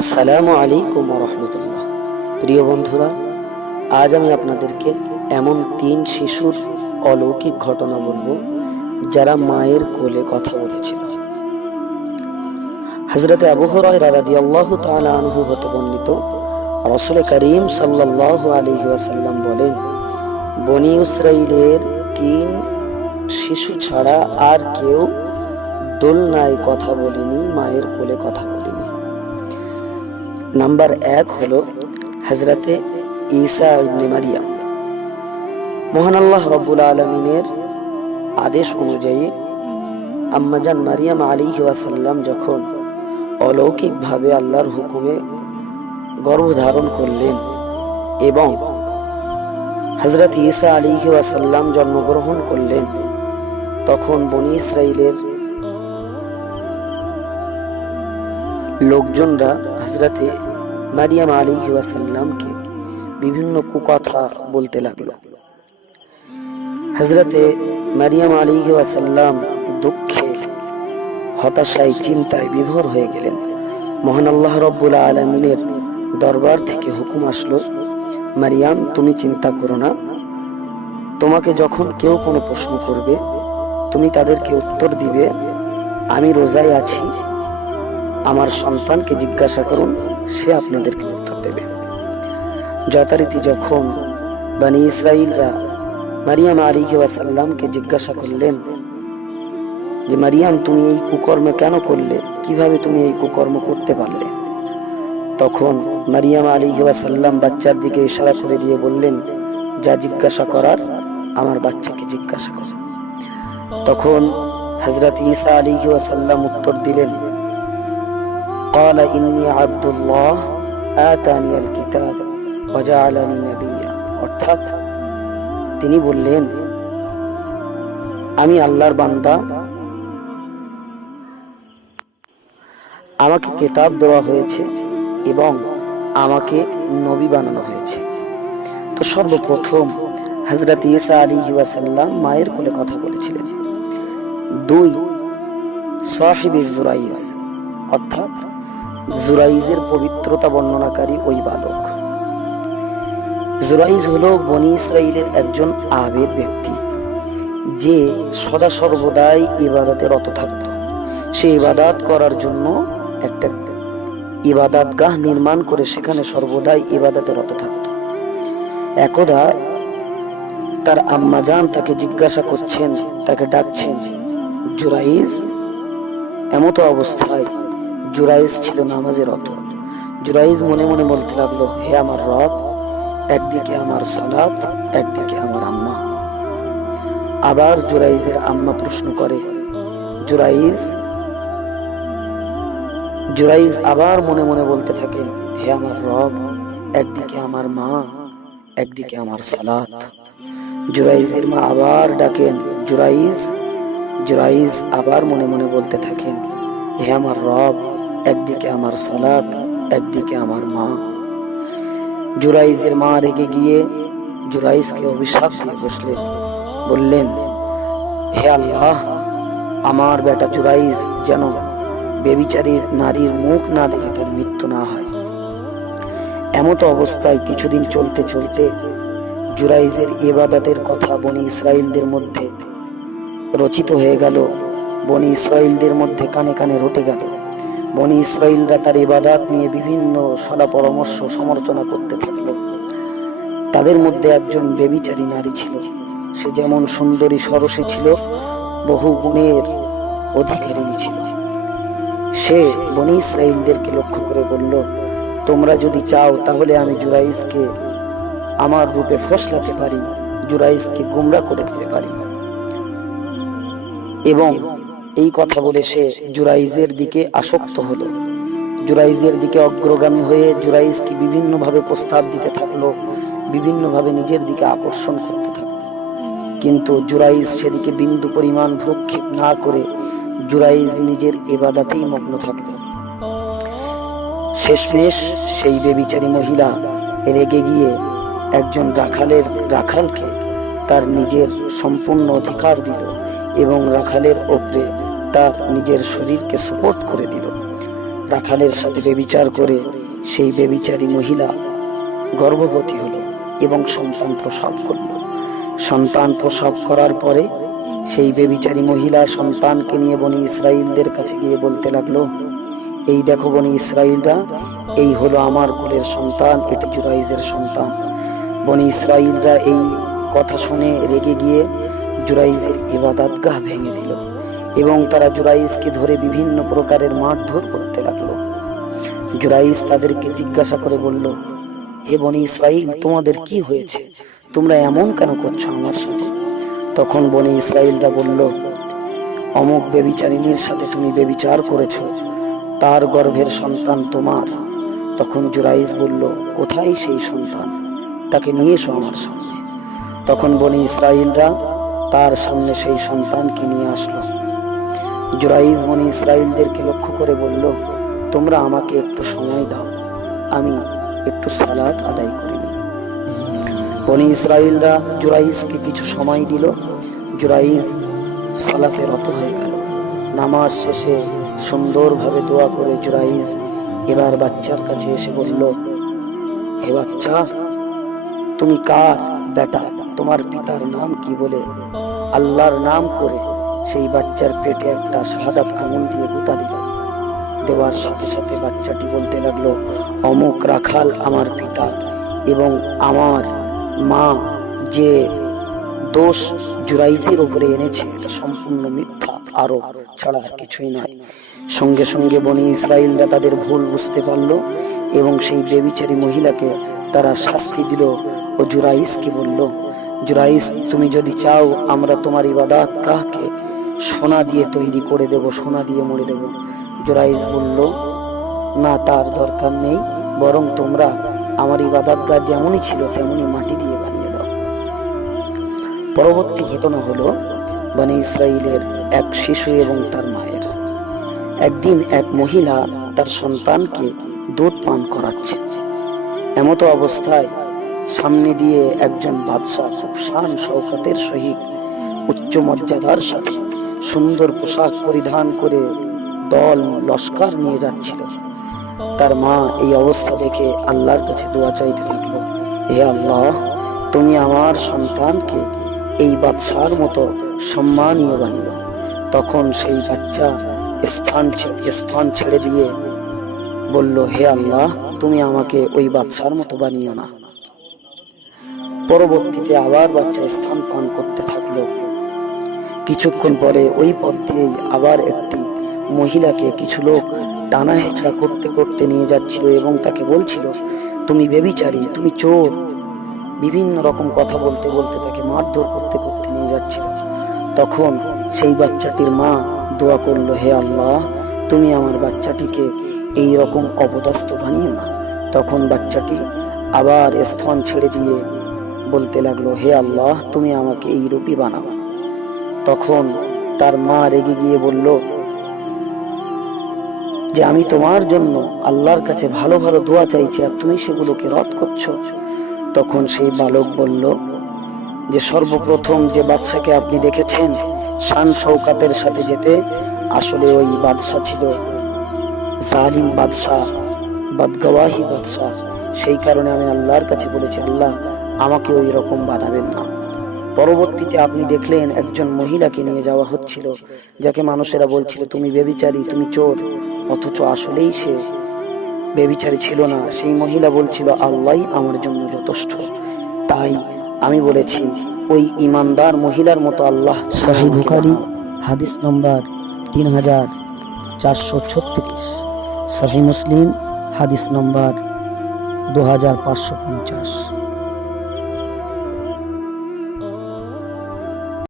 আসসালামু আলাইকুম রহমতুল্লাহ। প্রিয় বন্ধুরা, আজ আমি আপনাদেরকে এমন 3 শিশুর অলৌকিক ঘটনা বলবো যারা মায়ের কোলে কথা বলেছিল। হযরত আবু হুরায়রা রাদিয়াল্লাহু তাআলা আনহু হতে বর্ণিত, রাসূল করিম সাল্লাল্লাহু আলাইহি ওয়াসাল্লাম বলেন, বনী ইসরাইলের 3 শিশু ছাড়া আর কেউ দোলনায় কথা বলেনি, মায়ের কোলে কথা বলেনি। নাম্বার 1 হলো হযরতে ঈসা ইবনে মারিয়াম। মহান আল্লাহ রাব্বুল আলামিনের আদেশ অনুযায়ী আম্মাজান মারিয়াম আলাইহি ওয়াসাল্লাম যখন অলৌকিকভাবে আল্লাহর হুকুমে গর্ভধারণ করলেন এবং হযরত ঈসা আলাইহি ওয়াসাল্লাম জন্মগ্রহণ করলেন, তখন বনী ইসরাইলের লোকজনরা হযরতে মারিয়াম আলাইহি ওয়াসাল্লামকে বিভিন্ন কুকথা বলতে লাগলো। হযরতে মারিয়াম আলাইহি ওয়াসাল্লাম দুঃখে, হতাশায়, চিন্তায় বিভোর হয়ে গেলেন। মহান আল্লাহ রাব্বুল আলামিনের দরবার থেকে হুকুম আসলো, মারিয়াম তুমি চিন্তা করো না, তোমাকে যখন কেউ কোনো প্রশ্ন করবে তুমি তাদেরকে উত্তর দিবে, আমি রোজায় আছি, আমার সন্তানকে জিজ্ঞাসা করুন, সে আপনাদেরকে উত্তর দেবে। যথারীতি যখন বনী ইসরাইলরা মারিয়াম আলাইহি ওয়াসাল্লামকে জিজ্ঞাসা করলেন যে মারিয়াম তুমি এই কুকর্ম কেন করলে, কিভাবে তুমি এই কুকর্ম করতে পারলে, তখন মারিয়াম আলাইহি ওয়াসাল্লাম বাচ্চার দিকে ইশারা করে দিয়ে বললেন, যা জিজ্ঞাসা করার আমার বাচ্চাকে জিজ্ঞাসা করো। তখন হযরত ঈসা আলাইহি ওয়াসাল্লাম উত্তর দিলেন, قال إني عبد الله آتاني الكتاب وجعلني نبيا। অর্থাৎ তিনি বললেন, আমি আল্লাহর বান্দা, আমাকে কিতাব দেওয়া হয়েছে এবং আমাকে নবী বানানো হয়েছে। তো সর্বপ্রথম হযরত ঈসা আলাইহি ওয়াসাল্লাম মায়ের কোলে কথা বলেছিলেন। 2 সাহিবে জুরাইজ, অর্থাৎ জুরাইজের পবিত্রতা বর্ণনাকারী ওই বালক। জুরাইজ হলো বনী ইসরাইলের একজন আবেদ ব্যক্তি, যে সদা সর্বদাই ইবাদতে রত থাকত। সে ইবাদত করার জন্য একটা ইবাদতগাহ নির্মাণ করে সেখানে সর্বদাই ইবাদতে রত থাকত। একদা তার আম্মাজান তাকে জিজ্ঞাসা করছেন, তাকে ডাকছেন, জুরাইজ। এমত অবস্থায় জুরাইজ ছিল নামাজে রত। জুরাইজ মনে মনে বলতে লাগলো, হে আমার রব, একদিকে আমার সালাত, একদিকে আমার আম্মা। আবার জুরাইজের আম্মা প্রশ্ন করে, জুরাইজ আবার মনে মনে বলতে থাকে, হে আমার রব, একদিকে আমার মা, একদিকে আমার সালাত। জুরাইজের মা আবার ডাকেন, জুরাইজ আবার মনে মনে বলতে থাকেন, হে আমার রব, একদিকে আমার সালাত, একদিকে আমার মা। জুরাইজের মা রেগে গিয়ে জুরাইজকে অভিশাপ দিয়ে বসলেন, বললেন, হে আল্লাহ, আমার বেটা জুরাইজ যেন বেবিচারীর নারীর মুখ না দেখে তার মৃত্যু না হয়। এমত অবস্থায় কিছুদিন চলতে চলতে জুরাইজের ইবাদতের কথা বনী ইসরাইলদের মধ্যে রচিত হয়ে গেল, বনী ইসরাইলদের মধ্যে কানে কানে রটে গেল। বনী ইসরাইলরা তার ইবাদত নিয়ে বিভিন্ন সলা পরামর্শ সমালোচনা করতে থাকল। তাদের মধ্যে একজন বেবিচারী নারী ছিল। সে যেমন সুন্দরী সরসী ছিল, বহু গুণের অধিকারিণী ছিল। সে বনী ইসরাইলদেরকে লক্ষ্য করে বলল, তোমরা যদি চাও তাহলে আমি জুরাইজকে আমার রূপে ফসলাতে পারি, জুরাইজকে গোমরাহ করে দিতে পারি। এবং এই কথা বলে সে জুরাইজের দিকে আসক্ত হলো। জুরাইজের দিকে অগ্রগামী হয়ে জুরাইজকে বিভিন্নভাবে প্রস্তাব দিতে থাকলো, বিভিন্নভাবে নিজের দিকে আকর্ষণ করতে থাকলো। কিন্তু জুরাইজ সেদিকে বিন্দু পরিমাণ ভ্রুক্ষেপ না করে জুরাইজ নিজের ইবাদতেই মগ্ন থাকল। শেষমেশ সেই বেবিচারী মহিলা রেগে গিয়ে একজন রাখালকে তার নিজের সম্পূর্ণ অধিকার দিল এবং রাখালের ওপরে তার নিজের শরীরকে সুপর্দ করে দিল। রাখালের সাথে বেবিচার করে সেই বেবিচারী মহিলা গর্ভবতী হলো এবং সন্তান প্রসব করলো। সন্তান প্রসব করার পরে সেই বেবিচারী মহিলা সন্তানকে নিয়ে বনি ইসরাইলদের কাছে গিয়ে বলতে লাগলো, এই দেখো বনি ইসরাইলরা, এই হলো আমার কোলের সন্তান, এটি জুরাইজের সন্তান। বনি ইসরাইলরা এই কথা শুনে রেগে গিয়ে জুরাইজের ইবাদতগাহ ভেঙে দিল এবং তারা জুরাইজকে ধরে বিভিন্ন প্রকারের মারধর করতে লাগলো। জুরাইজ তাদেরকে জিজ্ঞাসা করে বলল, হে বনি ইসরাইল, তোমাদের কি হয়েছে? তোমরা এমন কেন করছো আমার সাথে? তখন বনি ইসরাইলরা বলল, অমুক বেবিচারিনীর সাথে তুমি বেবিচার করেছো, তার গর্ভের সন্তান তোমার। তখন জুরাইজ বলল, কোথায় সেই সন্তান? তাকে নিয়ে এসো আমার সামনে। তখন বনি ইসরাইলরা তার সামনে সেই সন্তানকে নিয়ে আসলো। জুরাইজ বনি ইসরাইলদেরকে লক্ষ্য করে বলল, তোমরা আমাকে একটু সময় দাও, আমি একটু সালাত আদায় করে নিই। বনি ইসরাইলরা জুরাইজকে কিছু সময় দিল। জুরাইজ সালাতে রত হয়ে গেল। নামাজ শেষে সুন্দরভাবে দোয়া করে জুরাইজ এবার বাচ্চার কাছে এসে বলল, হে বাচ্চা, তুমি কার বেটা? তোমার পিতার নাম কি? বলে আল্লাহর নাম করে সেই বাচ্চার পেটে একটা শাহাদাত আঙুল দিয়ে গুঁতা দিল। দেওয়ার সাথে সাথে বাচ্চাটি বলতে লাগলো, অমুক রাখাল আমার পিতা এবং আমার মা যে দোষ জুরাইজের উপরে এনেছে এটা সম্পূর্ণ মিথ্যা আরোপ ছাড়া আর কিছুই নয়। সঙ্গে সঙ্গে বনি ইসরাইলরা তাদের ভুল বুঝতে পারলো এবং সেই বেবিচারী মহিলাকে তারা শাস্তি দিল ও জুরাইজকে বলল, জুরাইজ, তুমি যদি চাও আমরা তোমার ইবাদতগাহকে সোনা দিয়ে তৈরি করে দেব, সোনা দিয়ে মুড়ে দেব। জুরাইজ বলল, না, তার দরকার নেই, বরং তোমরা আমার ইবাদতগাহ যেমনই ছিল তেমনই মাটি দিয়ে বানিয়ে দাও। পরবর্তী ঘটনা হলো বনি ইসরাইলের এক শিশু এবং তার মায়ের। একদিন এক মহিলা তার সন্তানকে দুধ পান করাচ্ছে। এমতো অবস্থায় সামনে দিয়ে একজন বাদশাহ খুব শান শওকতের সহিত উচ্চ মর্যাদার সাথে সুন্দর পোশাক পরিধান করে দল লস্কর নিয়ে যাচ্ছিল। তার মা এই অবস্থা দেখে আল্লাহর কাছে দোয়া চাইতে থাকলো, হে আল্লাহ, তুমি আমার সন্তানকে এই বাদশার মতো সম্মানীয় বানিও। তখন সেই বাচ্চা স্থান ছেড়ে দিয়ে বলল, হে আল্লাহ, তুমি আমাকে ওই বাদশার মতো বানিও না। পরবর্তীতে আবার বাচ্চা স্থান পান করতে থাকলো। কিছুক্ষণ পরে ওই পথ দিয়েই আবার একটি মহিলাকে কিছু লোক টানা হেঁচড়া করতে করতে নিয়ে যাচ্ছিল এবং তাকে বলছিল, তুমি বেবিচারী, তুমি চোর। বিভিন্ন রকম কথা বলতে বলতে তাকে মারধর করতে করতে নিয়ে যাচ্ছিল। তখন সেই বাচ্চাটির মা দোয়া করলো, হে আল্লাহ, তুমি আমার বাচ্চাটিকে এই রকম অপদস্থ বানিও না। তখন বাচ্চাটি আবার স্থান ছেড়ে দিয়ে বলতে লাগলো, হে আল্লাহ, তুমি আমাকে এই রূপী বানাও। তখন তার মা রেগে গিয়ে বলল যে আমি তোমার জন্য আল্লাহর কাছে ভালো ভালো দোয়া চাইছি আর তুমি সেগুলোকে রদ করছো। তখন সেই বালক বলল যে সর্বপ্রথম যে বাদশাকে আপনি দেখেছেন শান শওকাতের সাথে যেতে, আসলে ওই বাদশা ছিল জালিম বাদশাহ, বদগওয়াহি বাদশাহ। সেই কারণে আমি আল্লাহর কাছে বলেছি, আল্লাহ আমাকে ওই রকম বানাবেন না। পরবর্তীতে আপনি দেখলেন একজন মহিলাকে নিয়ে যাওয়া হচ্ছিল, যাকে মানুষেরা বলছিল তুমি বেবিচারী, তুমি চোর, অথচ আসলেই সে বেবিচারী ছিল না। সেই মহিলা বলছিল আল্লাহই আমার জন্য যথেষ্ট। তাই আমি বলেছি ওই ইমানদার মহিলার মতো আল্লাহ। সহিহ বুখারী হাদিস নম্বর 3436, সহিহ মুসলিম হাদিস নম্বর 2550।